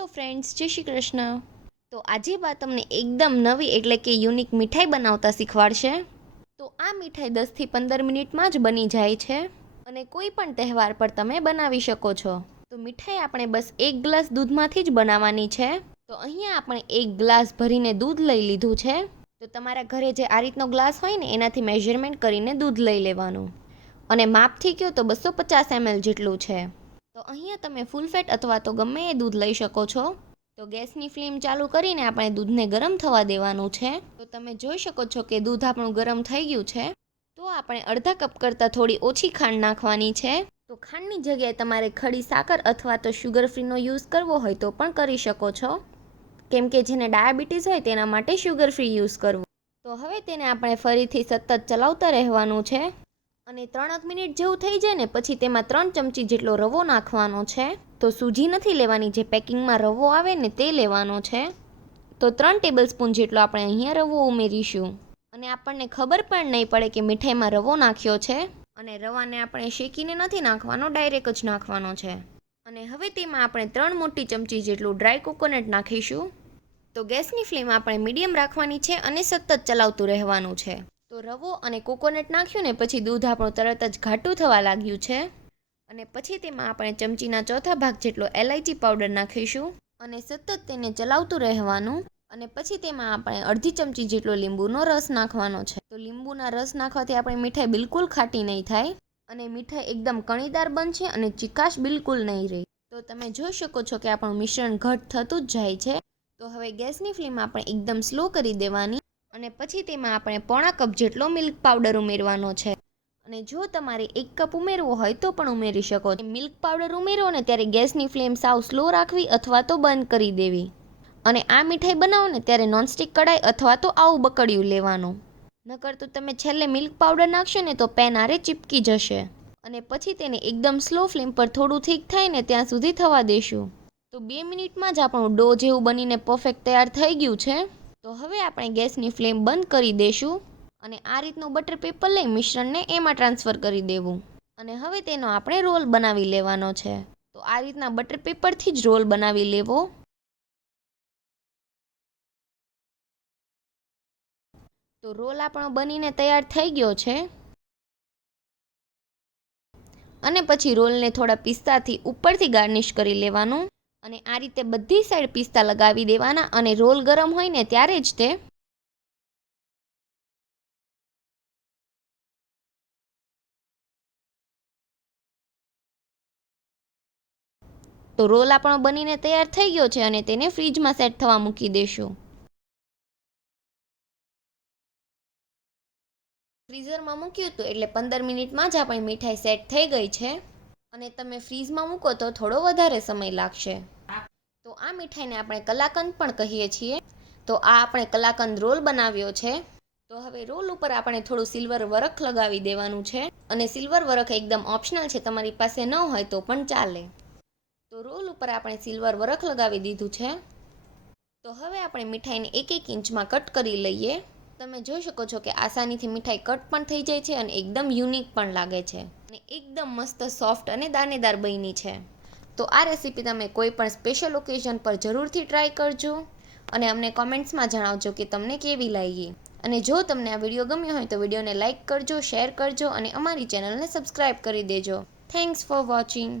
Hello friends, જય શ્રી કૃષ્ણ. તો આજે બા તમને એકદમ નવી એટલે કે યુનિક મીઠાઈ બનાવતા શીખવાડશે. તો આ મીઠાઈ 10 થી 15 મિનિટમાં જ બની જાય છે અને કોઈ પણ તહેવાર પર તમે બનાવી શકો છો. તો મીઠાઈ આપણે બસ 1 ગ્લાસ દૂધમાંથી જ બનાવવાની છે. તો અહીંયા આપણે 1 ગ્લાસ ભરીને દૂધ લઈ લીધું છે. તો તમારા ઘરે જે આ રીતનો ગ્લાસ હોય ને એનાથી મેઝરમેન્ટ કરીને દૂધ લઈ લેવાનું અને માપથી કહો તો 250 ml જેટલું છે. તો અહીંયા તમે ફૂલ ફેટ અથવા તો ગમે એ દૂધ લઈ શકો છો. તો ગેસની ફ્લેમ ચાલુ કરીને આપણે દૂધને ગરમ થવા દેવાનું છે. તો તમે જોઈ શકો છો કે દૂધ આપણું ગરમ થઈ ગયું છે. તો આપણે અડધા કપ કરતાં થોડી ઓછી ખાંડ નાખવાની છે. તો ખાંડની જગ્યાએ તમારે ખડી સાકર અથવા તો શુગર ફ્રીનો યુઝ કરવો હોય તો પણ કરી શકો છો, કેમ કે જેને ડાયાબિટીસ હોય તેના માટે શુગર ફ્રી યુઝ કરવું. તો હવે તેને આપણે ફરીથી સતત ચલાવતા રહેવાનું છે અને 3 મિનિટ જેવું થઈ જાય ને પછી તેમાં 3 ચમચી જેટલો રવો નાખવાનો છે. તો સૂજી નથી લેવાની, જે પેકિંગમાં રવો આવે ને તે લેવાનો છે. તો 3 ટેબલ સ્પૂન જેટલો આપણે અહીંયા રવો ઉમેરીશું અને આપણને ખબર પણ નહીં પડે કે મીઠાઈમાં રવો નાખ્યો છે. અને રવાને આપણે શેકીને નથી નાખવાનો, ડાયરેક્ટ જ નાખવાનો છે. અને હવે તેમાં આપણે 3 મોટી ચમચી જેટલું ડ્રાય કોકોનટ નાખીશું. તો ગેસની ફ્લેમ આપણે મીડિયમ રાખવાની છે અને સતત ચલાવતું રહેવાનું છે. તો રવો અને કોકોનટ નાખ્યું ને પછી દૂધ આપણું તરત જ ઘાટું થવા લાગ્યું છે અને પછી તેમાં આપણે ચમચીના ચોથા ભાગ જેટલો એલાયચી પાવડર નાખીશું અને સતત તેને ચલાવતું રહેવાનું. અને પછી તેમાં આપણે અડધી ચમચી જેટલો લીંબુનો રસ નાખવાનો છે. તો લીંબુના રસ નાખવાથી આપણી મીઠાઈ બિલકુલ ખાટી નહીં થાય અને મીઠાઈ એકદમ કણીદાર બનશે અને ચીકાશ બિલકુલ નહીં રહે. તો તમે જોઈ શકો છો કે આપણું મિશ્રણ ઘટ થતું જ જાય છે. તો હવે ગેસની ફ્લેમ આપણે એકદમ સ્લો કરી દેવાની અને પછી તેમાં આપણે પોણા કપ જેટલો મિલ્ક પાવડર ઉમેરવાનો છે. અને જો તમારે 1 કપ ઉમેરવો હોય તો પણ ઉમેરી શકો. મિલ્ક પાવડર ઉમેરો ને ત્યારે ગેસની ફ્લેમ સાવ સ્લો રાખવી અથવા તો બંધ કરી દેવી. અને આ મીઠાઈ બનાવો ને ત્યારે નોનસ્ટિક કડાઈ અથવા તો આવું બકડિયું લેવાનું, નકર તો તમે છેલ્લે મિલ્ક પાવડર નાખશો ને તો પેન આરે ચીપકી જશે. અને પછી તેને એકદમ સ્લો ફ્લેમ પર થોડું થીક થાય ને ત્યાં સુધી થવા દેશું. તો 2 મિનિટમાં જ આપણું ડો જેવું બનીને પરફેક્ટ તૈયાર થઈ ગયું છે. તો હવે આપણે ગેસની ફ્લેમ બંધ કરી દઈશું અને આ રીતનું બટર પેપર લઈ મિશ્રણને એમાં ટ્રાન્સફર કરી દેવું. અને હવે તેનો આપણે રોલ બનાવી લેવાનો છે. તો આ રીતના બટર પેપરથી જ રોલ બનાવી લેવો. તો રોલ આપણો બનીને તૈયાર થઈ ગયો છે. અને પછી રોલને થોડા પિસ્તાથી ઉપરથી ગાર્નિશ કરી લેવાનું અને આ રીતે બધી સાઈડ પિસ્તા લગાવી દેવાના અને રોલ ગરમ હોય ને ત્યારે જ તે. તો રોલ આપણો બનીને તૈયાર થઈ ગયો છે અને તેને ફ્રીજમાં સેટ થવા મૂકી દેશું. ફ્રીઝરમાં મૂક્યું હતું એટલે 15 મિનિટમાં જ આપણી મીઠાઈ સેટ થઈ ગઈ છે. અને તમે ફ્રીઝમાં મૂકો તો થોડો વધારે સમય લાગશે. તો આ મીઠાઈને આપણે કલાકંદ પણ કહીએ છીએ. તો આ આપણે કલાકંદ રોલ બનાવ્યો છે. તો હવે રોલ ઉપર આપણે થોડું સિલ્વર વરખ લગાવી દેવાનું છે અને સિલ્વર વરખ એકદમ ઓપ્શનલ છે, તમારી પાસે ન હોય તો પણ ચાલે. તો રોલ ઉપર આપણે સિલ્વર વરખ લગાવી દીધું છે. તો હવે આપણે મીઠાઈને 1-1 ઇંચમાં કટ કરી લઈએ. તમે જોઈ શકો છો કે આસાનીથી મીઠાઈ કટ પણ થઈ જાય છે અને એકદમ યુનિક પણ લાગે છે અને એકદમ મસ્ત સોફ્ટ અને દાણેદાર બની છે. તો આ રેસીપી તમે કોઈ પણ સ્પેશિયલ ઓકેઝન પર જરૂરથી ટ્રાય કરજો અને અમને કોમેન્ટ્સમાં જણાવજો કે તમને કેવી લાગી. અને જો તમને આ વિડીયો ગમ્યો હોય તો વિડીયોને લાઇક કરજો, શેર કરજો અને અમારી ચેનલને સબસ્ક્રાઈબ કરી દેજો. Thanks for watching.